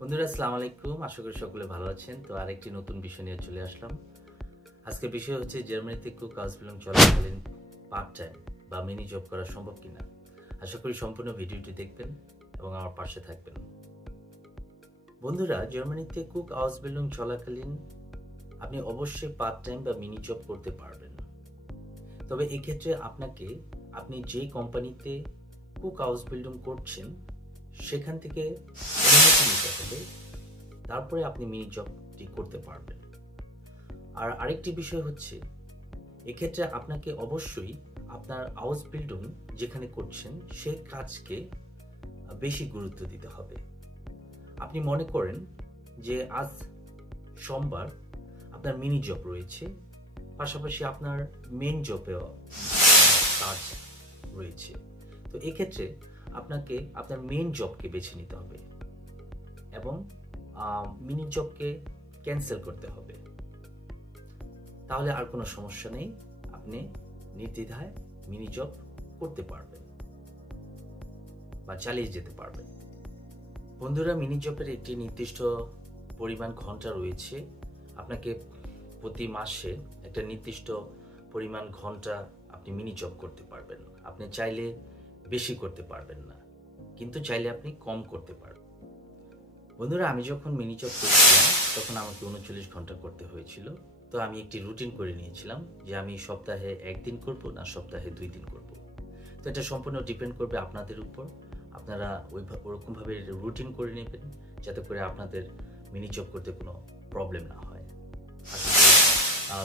বন্ধুরা আসসালামু আলাইকুম, আশা করি সকলে ভালো আছেন। তো আরেকটি নতুন বিষয় নিয়ে চলে আসলাম। আজকের বিষয় হচ্ছে জার্মানিতে কুক হাউস বিলং চলাকালীন পার্ট টাইম বা মিনি জব করা সম্ভব কিনা। আশা করি সম্পূর্ণ ভিডিওটি দেখবেন এবং আমার পাশে থাকবেন। বন্ধুরা, জার্মানিতে কুক হাউস বিলং চলাকালীন আপনি অবশ্যই পার্ট টাইম বা মিনি জব করতে পারবেন। তবে এক্ষেত্রে আপনি যে কোম্পানিতে কুক হাউস বিল্ডিং করছেন সেখান থেকে অনুমতি নিতে হবে, তারপরে আপনি মিনি জবটি করতে পারবেন। আর আরেকটি বিষয় হচ্ছে, এক্ষেত্রে আপনাকে অবশ্যই আপনার হাউস বিল্ডিং যেখানে করছেন সেই কাজকে বেশি গুরুত্ব দিতে হবে। আপনি মনে করেন যে আজ সোমবার আপনার মিনি জব রয়েছে, পাশাপাশি আপনার মেন জবেও কাজ রয়েছে। তো এক্ষেত্রে আপনাকে আপনার মেন জবকে বেছে নিতে হবে এবং মিনি জবকে ক্যান্সেল করতে হবে। তাহলে আর কোনো সমস্যা নেই, আপনি নির্দ্বিধায় মিনি জব করতে পারবেন বা চালিয়ে যেতে পারবেন। বন্ধুরা, মিনি জবের একটি নির্দিষ্ট পরিমাণ ঘন্টা রয়েছে। আপনাকে প্রতি মাসে একটা নির্দিষ্ট পরিমাণ ঘন্টা আপনি মিনি জব করতে পারবেন। আপনি চাইলে বেশি করতে পারবেন না, কিন্তু চাইলে আপনি কম করতে পারবেন। বন্ধুরা, আমি যখন মিনি জব করেছিলাম তখন আমাকে 39 ঘন্টা করতে হয়েছিল। তো আমি একটি রুটিন করে নিয়েছিলাম যে আমি সপ্তাহে 1 দিন করব না সপ্তাহে 2 দিন করব। তো এটা সম্পূর্ণ ডিপেন্ড করবে আপনাদের উপর। আপনারা ওরকমভাবে রুটিন করে নেবেন যাতে করে আপনাদের মিনি জব করতে কোনো প্রবলেম না হয়।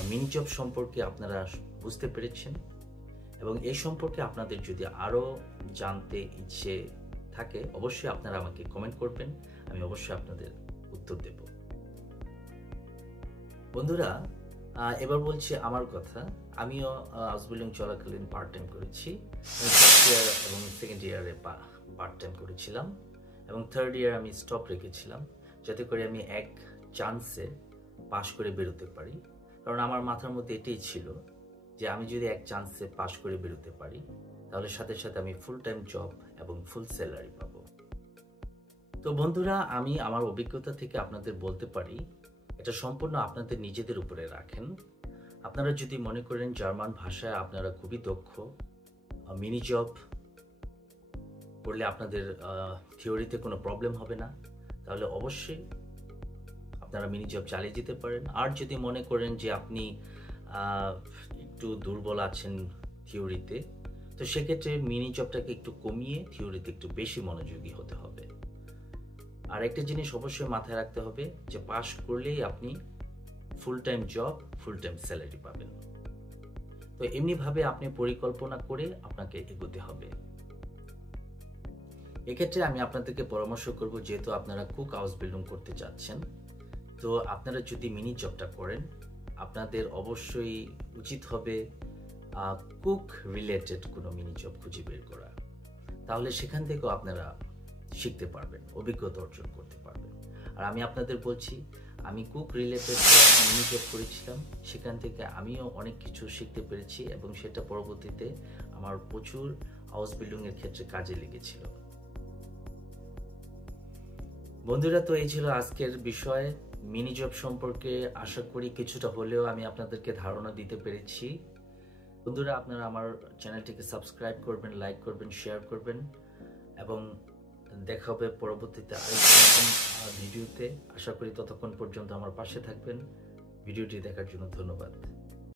মিনি জব সম্পর্কে আপনারা বুঝতে পেরেছেন এবং এই সম্পর্কে আপনাদের যদি আরও জানতে ইচ্ছে থাকে অবশ্যই আপনারা আমাকে কমেন্ট করবেন, আমি অবশ্যই আপনাদের উত্তর দেব। বন্ধুরা, এবার বলছি আমার কথা। আমিও হাউস বিল্ডিং চলাকালীন পার্ট টাইম করেছি। ফার্স্ট ইয়ার এবং সেকেন্ড ইয়ারে পার্ট টাইম করেছিলাম এবং থার্ড ইয়ার আমি স্টপ রেখেছিলাম যাতে করে আমি এক চান্সে পাশ করে বেরোতে পারি। কারণ আমার মাথার মধ্যে এটাই ছিল যে আমি যদি এক চান্সে পাশ করে বেরোতে পারি তাহলে সাথে সাথে আমি ফুল টাইম জব এবং ফুল স্যালারি পাবো। তো বন্ধুরা, আমি আমার অভিজ্ঞতা থেকে আপনাদের বলতে পারি, এটা সম্পূর্ণ আপনাদের নিজেদের উপরে রাখেন। আপনারা যদি মনে করেন জার্মান ভাষায় আপনারা খুবই দক্ষ, মিনি জব করলে আপনাদের থিওরিতে কোনো প্রবলেম হবে না, তাহলে অবশ্যই আপনারা মিনি জব চালিয়ে যেতে পারেন। আর যদি মনে করেন যে আপনি একটু দুর্বল আছেন থিওরিতে, তো সেক্ষেত্রে মিনি জবটাকে একটু কমিয়ে থিওরিতে একটু বেশি মনোযোগী হতে হবে। আর একটা জিনিস অবশ্যই মাথায় রাখতে হবে যে পাস করলেই আপনি full time job, full time salary পাবেন। তো এমনিভাবে আপনি পরিকল্পনা করে আপনাকে এগোতে হবে। এক্ষেত্রে আমি আপনাদেরকে পরামর্শ করব, যেহেতু আপনারা কুক হাউস বিল্ডিং করতে যাচ্ছেন, তো আপনারা যদি মিনি জবটা করেন আপনাদের অবশ্যই উচিত হবে কুক রিলেটেড কোনো মিনি জব খুঁজে বের করা। তাহলে সেখান থেকেও আপনারা শিখতে পারবেন, অভিজ্ঞতা অর্জন করতে পারবেন। আর আমি আপনাদের বলছি, আমি কুক রিলেটেড মিনি জব করেছিলাম, সেখান থেকে আমিও অনেক কিছু শিখতে পেরেছি এবং সেটা পরবর্তীতে আমার প্রচুর হাউস বিল্ডিংয়ের ক্ষেত্রে কাজে লেগেছিল। বন্ধুরা, তো এই ছিল আজকের বিষয় মিনি জব সম্পর্কে। আশা করি কিছুটা হলেও আমি আপনাদেরকে ধারণা দিতে পেরেছি। বন্ধুরা, আপনারা আমার চ্যানেলটিকে সাবস্ক্রাইব করবেন, লাইক করবেন, শেয়ার করবেন এবং দেখা হবে পরবর্তীতে আরেকটি নতুন ভিডিওতে। আশা করি ততক্ষণ পর্যন্ত আমার পাশে থাকবেন। ভিডিওটি দেখার জন্য ধন্যবাদ।